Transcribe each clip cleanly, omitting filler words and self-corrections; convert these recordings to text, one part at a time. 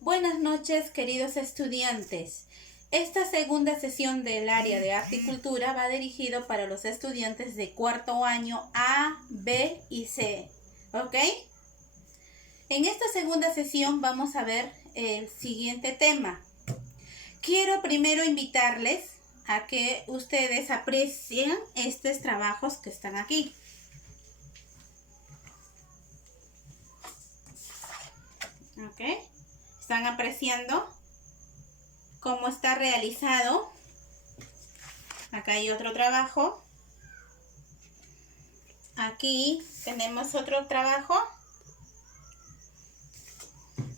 Buenas noches, queridos estudiantes. Esta segunda sesión del área de arte y cultura va dirigido para los estudiantes de cuarto año A, B y C. ¿Ok? En esta segunda sesión vamos a ver el siguiente tema. Quiero primero invitarles a que ustedes aprecien estos trabajos que están aquí. ¿Ok? ¿Están apreciando cómo está realizado? Acá hay otro trabajo. Aquí tenemos otro trabajo.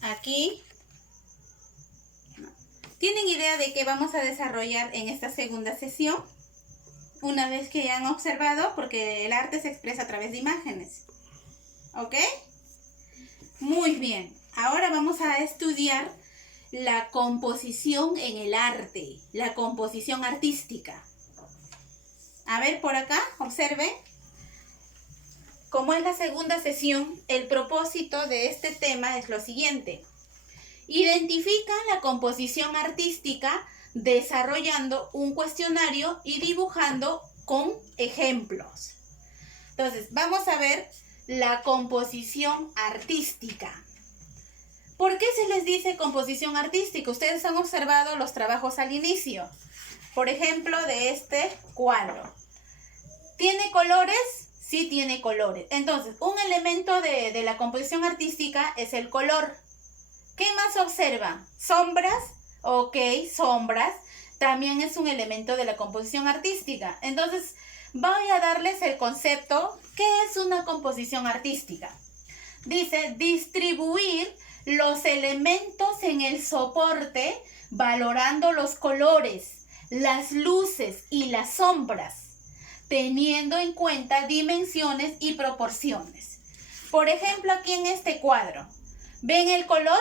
Aquí. ¿Tienen idea de qué vamos a desarrollar en esta segunda sesión? Una vez que ya han observado, porque el arte se expresa a través de imágenes. ¿Ok? Muy bien. Ahora vamos a estudiar la composición en el arte, la composición artística. A ver, por acá, observen. Como es la segunda sesión, el propósito de este tema es lo siguiente. Identifican la composición artística desarrollando un cuestionario y dibujando con ejemplos. Entonces, vamos a ver la composición artística. ¿Por qué se les dice composición artística? Ustedes han observado los trabajos al inicio. Por ejemplo, de este cuadro. ¿Tiene colores? Sí tiene colores. Entonces, un elemento de la composición artística es el color. ¿Qué más observan? Sombras. Ok, sombras. También es un elemento de la composición artística. Entonces, voy a darles el concepto. ¿Qué es una composición artística? Dice, distribuir los elementos en el soporte valorando los colores, las luces y las sombras, teniendo en cuenta dimensiones y proporciones. Por ejemplo, aquí en este cuadro, ¿ven el color?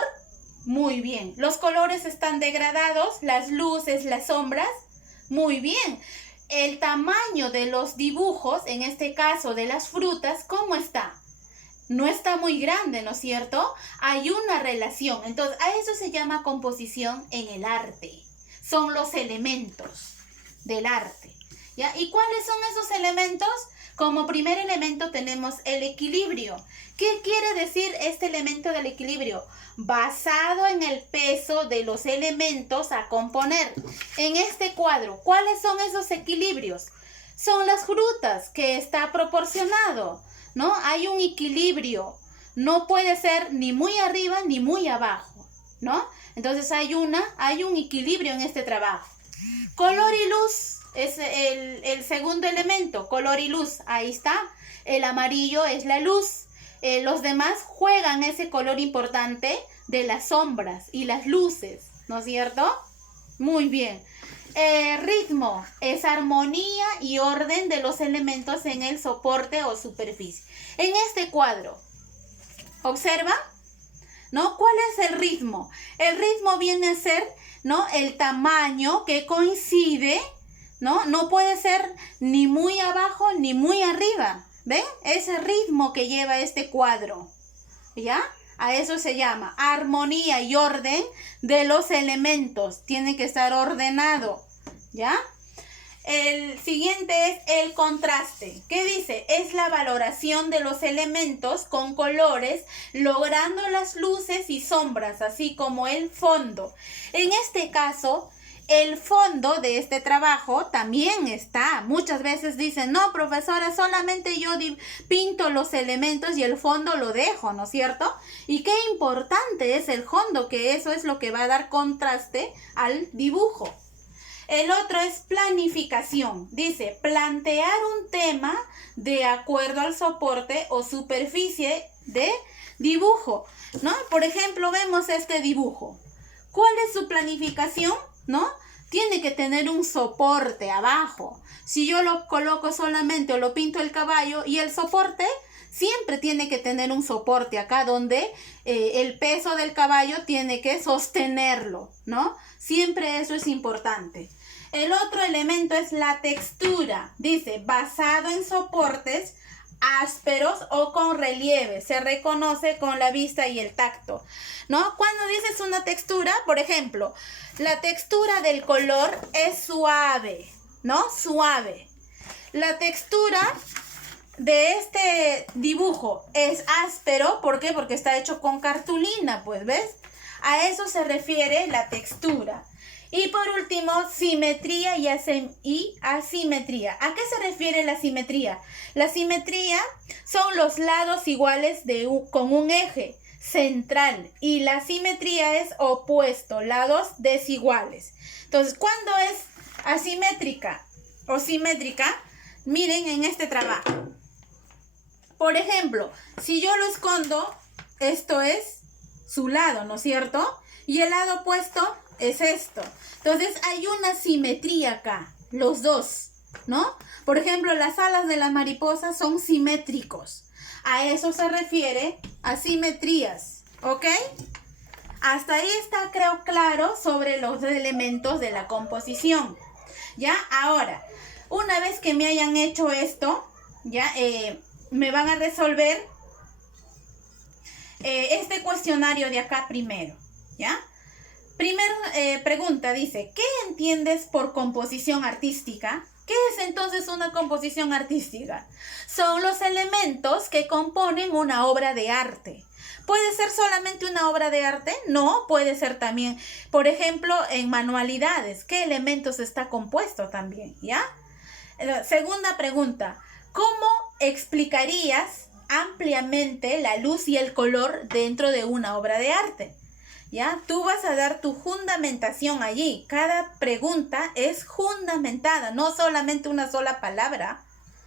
Muy bien. ¿Los colores están degradados? ¿Las luces, las sombras? Muy bien. El tamaño de los dibujos, en este caso de las frutas, ¿cómo está? No está muy grande, ¿no es cierto? Hay una relación. Entonces, a eso se llama composición en el arte. Son los elementos del arte. ¿Ya? ¿Y cuáles son esos elementos? Como primer elemento tenemos el equilibrio. ¿Qué quiere decir este elemento del equilibrio? Basado en el peso de los elementos a componer. En este cuadro, ¿cuáles son esos equilibrios? Son las frutas, que está proporcionado, ¿no? Hay un equilibrio. No puede ser ni muy arriba ni muy abajo, ¿no? Entonces hay un equilibrio en este trabajo. Color y luz es el segundo elemento. Color y luz, ahí está. El amarillo es la luz. Los demás juegan ese color importante de las sombras y las luces, ¿no es cierto? Muy bien. Ritmo es armonía y orden de los elementos en el soporte o superficie. En este cuadro, ¿observa? ¿No? ¿Cuál es el ritmo? El ritmo viene a ser, ¿no?, el tamaño que coincide, ¿no? No puede ser ni muy abajo ni muy arriba. ¿Ven? Ese ritmo que lleva este cuadro. ¿Ya? A eso se llama armonía y orden de los elementos. Tiene que estar ordenado. ¿Ya? El siguiente es el contraste. ¿Qué dice? Es la valoración de los elementos con colores, logrando las luces y sombras, así como el fondo. En este caso, el fondo de este trabajo también está. Muchas veces dicen, no, profesora, solamente yo pinto los elementos y el fondo lo dejo, ¿no es cierto? Y qué importante es el fondo, que eso es lo que va a dar contraste al dibujo. El otro es planificación. Dice, plantear un tema de acuerdo al soporte o superficie de dibujo, ¿no? Por ejemplo, vemos este dibujo. ¿Cuál es su planificación? ¿No? Tiene que tener un soporte abajo. Si yo lo coloco solamente o lo pinto el caballo y el soporte, siempre tiene que tener un soporte acá donde el peso del caballo tiene que sostenerlo, ¿no? Siempre eso es importante. El otro elemento es la textura. Dice, basado en soportes ásperos o con relieve. Se reconoce con la vista y el tacto, ¿no? Cuando dices una textura, por ejemplo, la textura del color es suave, ¿no? Suave. La textura de este dibujo es áspero. ¿Por qué? Porque está hecho con cartulina, pues, ¿ves? A eso se refiere la textura. Y por último, simetría y asimetría. ¿A qué se refiere la simetría? La simetría son los lados iguales con un eje central, y la simetría es opuesto, lados desiguales. Entonces, ¿cuándo es asimétrica o simétrica? Miren en este trabajo. Por ejemplo, si yo lo escondo, esto es su lado, ¿no es cierto? Y el lado opuesto es esto. Entonces hay una simetría acá, los dos, ¿no? Por ejemplo, las alas de la mariposa son simétricos. A eso se refiere asimetrías, ¿ok? Hasta ahí está, creo, claro sobre los elementos de la composición. ¿Ya? Ahora, una vez que me hayan hecho esto, ¿ya? Me van a resolver este cuestionario de acá primero, ¿ya? Primera pregunta dice, ¿qué entiendes por composición artística? ¿Qué es entonces una composición artística? Son los elementos que componen una obra de arte. ¿Puede ser solamente una obra de arte? No, puede ser también, por ejemplo, en manualidades. ¿Qué elementos está compuesto también? ¿Ya? Segunda pregunta, ¿cómo explicarías ampliamente la luz y el color dentro de una obra de arte? ¿Ya? Tú vas a dar tu fundamentación allí. Cada pregunta es fundamentada, no solamente una sola palabra.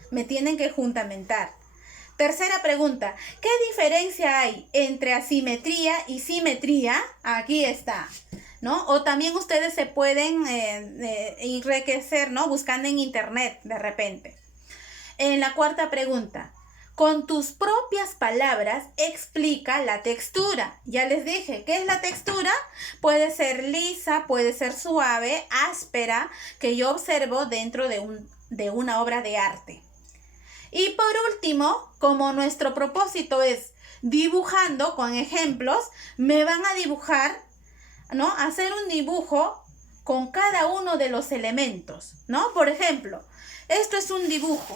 Me tienen que fundamentar. Tercera pregunta, ¿qué diferencia hay entre asimetría y simetría? Aquí está, ¿no? O también ustedes se pueden enriquecer, ¿no? Buscando en internet de repente. En la cuarta pregunta, con tus propias palabras explica la textura. Ya les dije, ¿qué es la textura? Puede ser lisa, puede ser suave, áspera, que yo observo dentro de una obra de arte. Y por último, como nuestro propósito es dibujando con ejemplos, me van a dibujar, ¿no? Hacer un dibujo con cada uno de los elementos, ¿no? Por ejemplo, esto es un dibujo.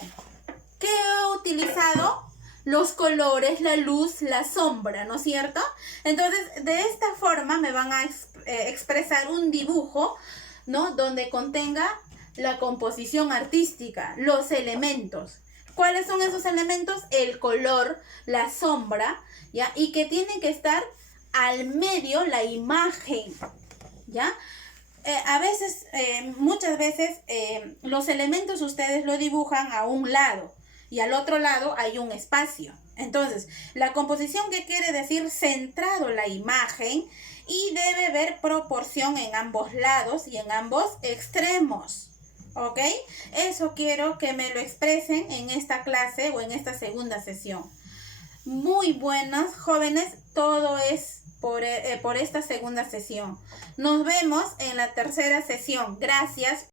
¿Qué he utilizado? Los colores, la luz, la sombra, ¿no es cierto? Entonces, de esta forma me van a expresar un dibujo, ¿no? Donde contenga la composición artística, los elementos. ¿Cuáles son esos elementos? El color, la sombra, ¿ya? Y que tiene que estar al medio la imagen, ¿ya? A veces, muchas veces, los elementos ustedes lo dibujan a un lado y al otro lado hay un espacio. Entonces, la composición, ¿qué quiere decir? Centrado la imagen, y debe haber proporción en ambos lados y en ambos extremos. ¿Ok? Eso quiero que me lo expresen en esta clase o en esta segunda sesión. Muy buenas, jóvenes. Todo es por esta segunda sesión. Nos vemos en la tercera sesión. Gracias.